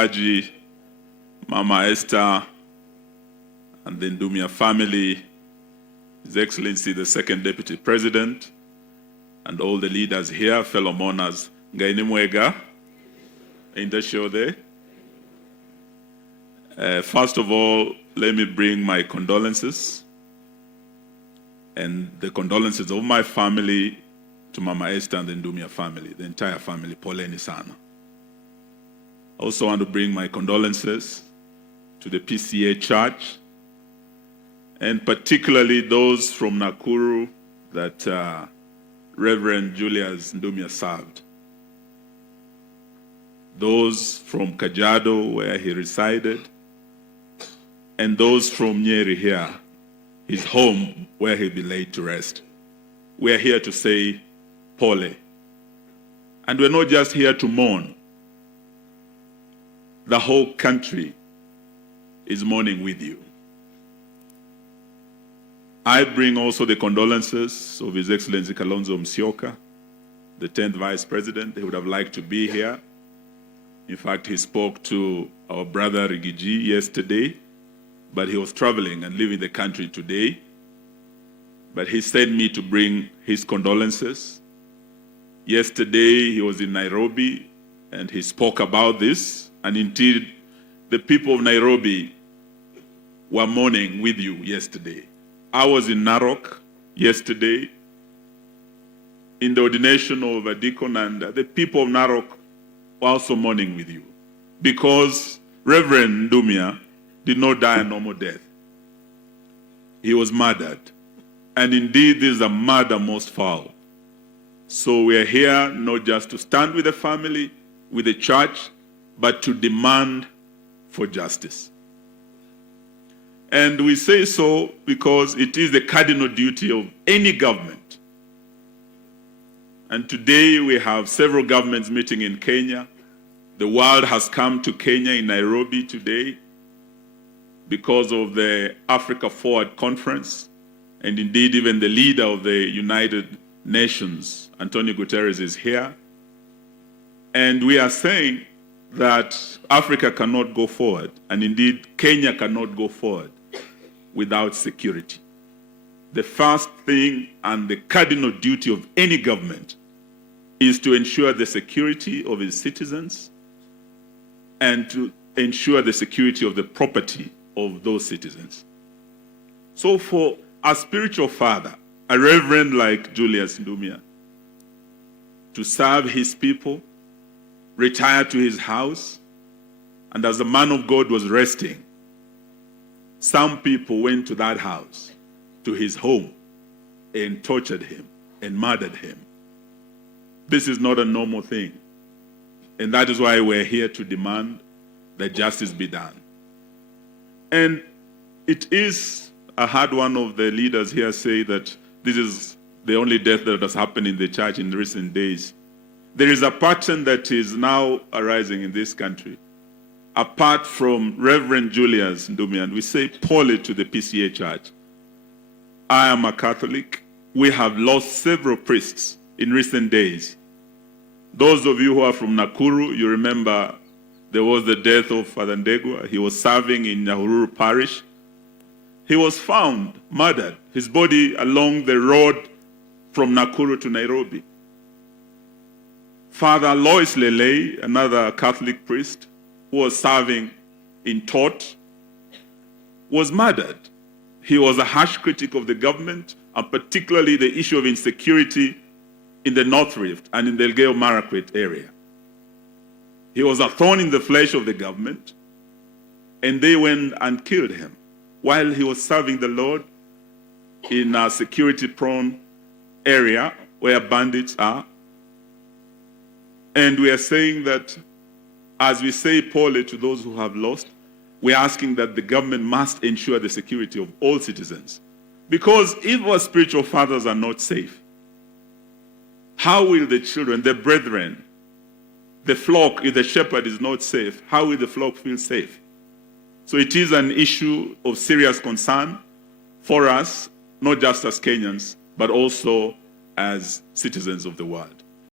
Haji, Mama Esther, and the Ndumia family, His Excellency the Second Deputy President, and all the leaders here, fellow mourners. Ngaini mwega, indashode. First of all, let me bring my condolences and the condolences of my family to Mama Esther and the Ndumia family, the entire family, poleni sana. I also want to bring my condolences to the PCA Church, and particularly those from Nakuru that Reverend Julius Ndumia served. Those from Kajiado, where he resided, and those from Nyeri here, his home, where he'll be laid to rest. We are here to say, Pole. And we're not just here to mourn. The whole country is mourning with you. I bring also the condolences of His Excellency Kalonzo Musyoka, the 10th Vice President. He would have liked to be here. In fact, he spoke to our brother Rigiji yesterday, but he was traveling and leaving the country today. But he sent me to bring his condolences. Yesterday, he was in Nairobi, and he spoke about this. And indeed, the people of Nairobi were mourning with you yesterday. I was in Narok yesterday in the ordination of a deacon, and the people of Narok were also mourning with you because Reverend Ndumia did not die a normal death. He was murdered. And indeed, this is a murder most foul. So we are here not just to stand with the family, with the church, but to demand for justice. And we say so because it is the cardinal duty of any government. And today we have several governments meeting in Kenya. The world has come to Kenya in Nairobi today because of the Africa Forward Conference. And indeed, even the leader of the United Nations, Antonio Guterres, is here. And we are saying that Africa cannot go forward, and indeed Kenya cannot go forward without security. The first thing and the cardinal duty of any government is to ensure the security of its citizens and to ensure the security of the property of those citizens. So for a spiritual father, a reverend like Julius Ndumia, to serve his people, retire to his house, and as the man of God was resting, some people went to that house, to his home, and tortured him and murdered him. This is not a normal thing. And that is why we're here to demand that justice be done. And it is, I heard one of the leaders here say that this is the only death that has happened in the church in recent days. There is a pattern that is now arising in this country. Apart from Reverend Julius Ndumia, and we say Pole to the PCA Church. I am a Catholic. We have lost several priests in recent days. Those of you who are from Nakuru, you remember there was the death of Father Ndegwa. He was serving in Nyahururu Parish. He was found murdered, his body along the road from Nakuru to Nairobi. Father Lois Lele, another Catholic priest who was serving in Tot, was murdered. He was a harsh critic of the government, and particularly the issue of insecurity in the North Rift and in the Elgeyo Marakwet area. He was a thorn in the flesh of the government, and they went and killed him while he was serving the Lord in a security-prone area where bandits are. And we are saying that as we say Pole to those who have lost, we're asking that the government must ensure the security of all citizens. Because if our spiritual fathers are not safe, how will the children, the brethren, the flock, if the shepherd is not safe, how will the flock feel safe? So it is an issue of serious concern for us, not just as Kenyans, but also as citizens of the world.